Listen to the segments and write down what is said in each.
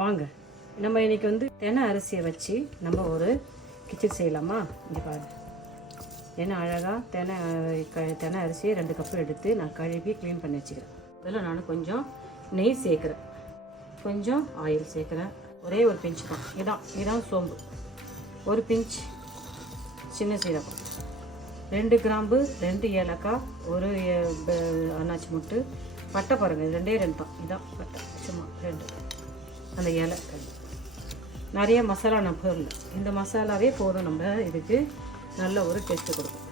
வாங்க நம்ம இன்றைக்கி வந்து தெனை அரிசியை வச்சு நம்ம ஒரு கிச்சடி செய்யலாமா? இங்கே பாருங்க. ஏன்னா அழகாக தெனை அரிசியை 2 கப்பு எடுத்து நான் கழுவி க்ளீன் பண்ணி வச்சுக்கிறேன். அதில் நான் கொஞ்சம் நெய் சேர்க்குறேன், கொஞ்சம் ஆயில் சேர்க்குறேன். ஒரே ஒரு பிஞ்ச் தான். இதான் சோம்பு, ஒரு பிஞ்ச் சின்ன சீரகம், 2 கிராம்பு, 2 ஏலக்காய், ஒரு அன்னாச்சி முட்டு, பட்டை பாருங்கள், 2 தான். இதான் பட்டை, சும்மா 2. அந்த ஏலக்காய், நிறைய மசாலா நம்ம இல்லை. இந்த மசாலாவே போதும், நம்ம இதுக்கு நல்ல ஒரு டேஸ்ட்டு கொடுக்கும்.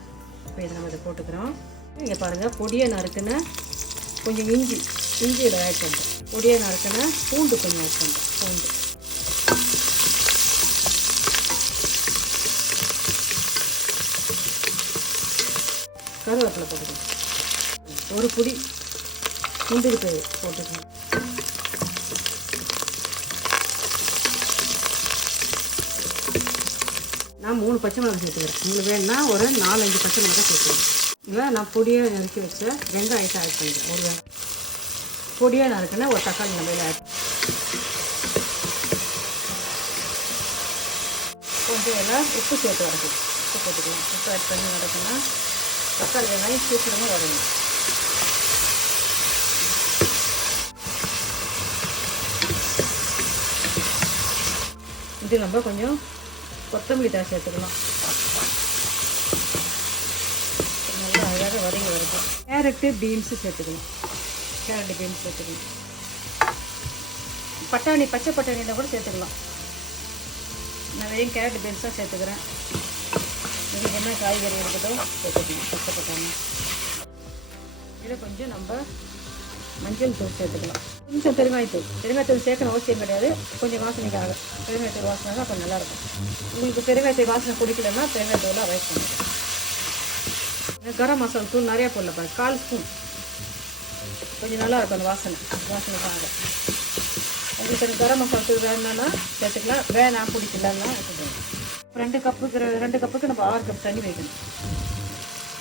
இப்போ இதை நம்ம இதை போட்டுக்கிறோம். இங்கே பாருங்கள், பொடியை நறுக்குன கொஞ்சம் இஞ்சியில் ஆட் பண்ணுறேன். பொடியை நறுக்குன பூண்டு கொஞ்சம் ஆட் பண்ணுறேன். பூண்டு கருவேப்பிலை போட்டுக்கணும். ஒரு பொடி முந்திரி பயிர் போட்டுக்கணும். நான் 3 பச்சை மிளகாய் சேர்த்துக்கிறேன். உங்களுக்கு வேணுன்னா ஒரு 4-5 பச்சை மிளகாய் சேர்த்துக்கிறேன். இல்லை நான் பொடியாக நறுக்கி வச்ச வெங்காயத்தை ஆட் பண்ணுறேன். ஒரு பொடியாக நறுக்குன்னா ஒரு தக்காளி நம்ம ஆட், கொஞ்சம் எல்லாம் உப்பு சேர்த்து வதக்கணும். உப்பு போட்டுக்கலாம். உப்பு ஆட் பண்ணி வதக்குன்னா தக்காளி வெங்காயம் சீக்கிரமாக வதங்கணும். இது நம்ம கொஞ்சம் கொத்தமல்லி தழை சேர்த்துக்கலாம். நல்லா அழகாக வதங்கி வருது. கேரட்டு பீன்ஸு சேர்த்துக்கலாம். பட்டாணி, பச்சை பட்டாணியில் கூட சேர்த்துக்கலாம். நான் வெறும் கேரட் பீன்ஸ் தான் சேர்த்துக்கிறேன். இதுக்கு என்ன காய்கறி இருக்கட்டும் சேர்த்துக்கலாம். பச்சை பட்டாணி. இதில் கொஞ்சம் நம்ம மஞ்சள் தூள் சேர்த்துக்கலாம். கொஞ்சம் பெருங்காயத்தூள் சேர்க்கணும் அவசியம் கிடையாது. கொஞ்சம் வாசனைக்காக பெருங்காயத்தூள் வாசனை தான் அப்போ நல்லாயிருக்கும். உங்களுக்கு பெருங்காயத்தூள் வாசனை பிடிக்கலன்னா பெருங்காயத்தூள் அவாய்ட் பண்ணுங்கள். கரம் மசாலா தூள் நிறையா போடல, 1/4 ஸ்பூன். கொஞ்சம் நல்லாயிருக்கும் அந்த வாசனைக்காக. உங்களுக்கு கரம் மசாலா தூள் வேணுன்னா சேர்த்துக்கலாம், வேணாம் பிடிக்கலன்னா எடுத்துக்கலாம். 2 கப்புக்கு நம்ம 6 கப் தண்ணி வைக்கணும்.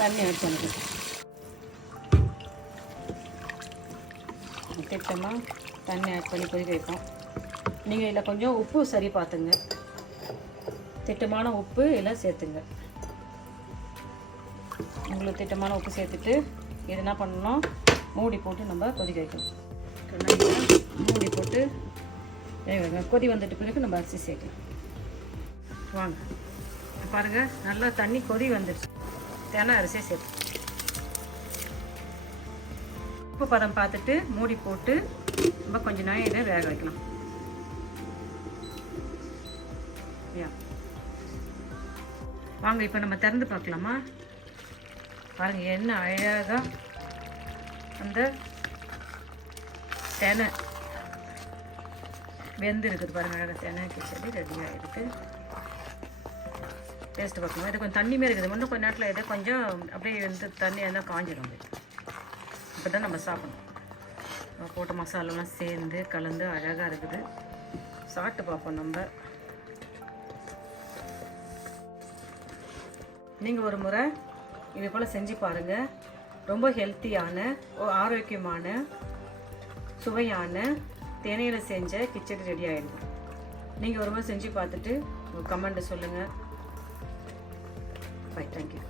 தண்ணி ஆட் பண்ணிக்கலாம். திட்டமாக தண்ணி ஆட் பண்ணி கொதிக்க வைப்போம். நீங்கள் இதில் கொஞ்சம் உப்பு சரி பார்த்துங்க. திட்டமான உப்பு எல்லாம் சேர்த்துங்க. உங்களுக்கு திட்டமான உப்பு சேர்த்துட்டு இது என்ன பண்ணணும், மூடி போட்டு நம்ம கொதிக்க வைக்கணும். மூடி போட்டு கொதி வந்துட்டு பிறகு நம்ம அரிசி சேர்க்கலாம். வாங்க பாருங்கள், நல்லா தண்ணி கொதி வந்துடுச்சு. தெனை அரிசியை சேர்த்து உப்பு பதம் பார்த்துட்டு மூடி போட்டு நம்ம கொஞ்சம் நேரம் வேக வைக்கலாம். வாங்க இப்போ நம்ம திறந்து பார்க்கலாமா? பாருங்கள், என்ன அழகாக அந்த தெனை வெந்து இருக்குது. பாருங்கள், அழகாக தெனை கிச்சடி ரெடியாக இருக்குது. டேஸ்ட்டு பார்க்கணும். இது கொஞ்சம் தண்ணி மாரி இருக்குது. இன்னும் கொஞ்சம் நேரத்தில் இதை கொஞ்சம் அப்படியே வந்து தண்ணி இருந்தால் காஞ்சிடும். இப்போ தான் நம்ம சாப்பிடணும். போட்ட மசாலாலாம் சேர்ந்து கலந்து அழகாக இருக்குது. சாப்பிட்டு பார்ப்போம் நம்ம. நீங்கள் ஒரு முறை இது போல் செஞ்சு பாருங்கள். ரொம்ப ஹெல்த்தியான, ஆரோக்கியமான, சுவையான தேனையில் செஞ்ச கிச்சடி ரெடி ஆகிடும். நீங்கள் ஒரு முறை செஞ்சு பார்த்துட்டு கமெண்ட்டை சொல்லுங்கள். Bye, thank you.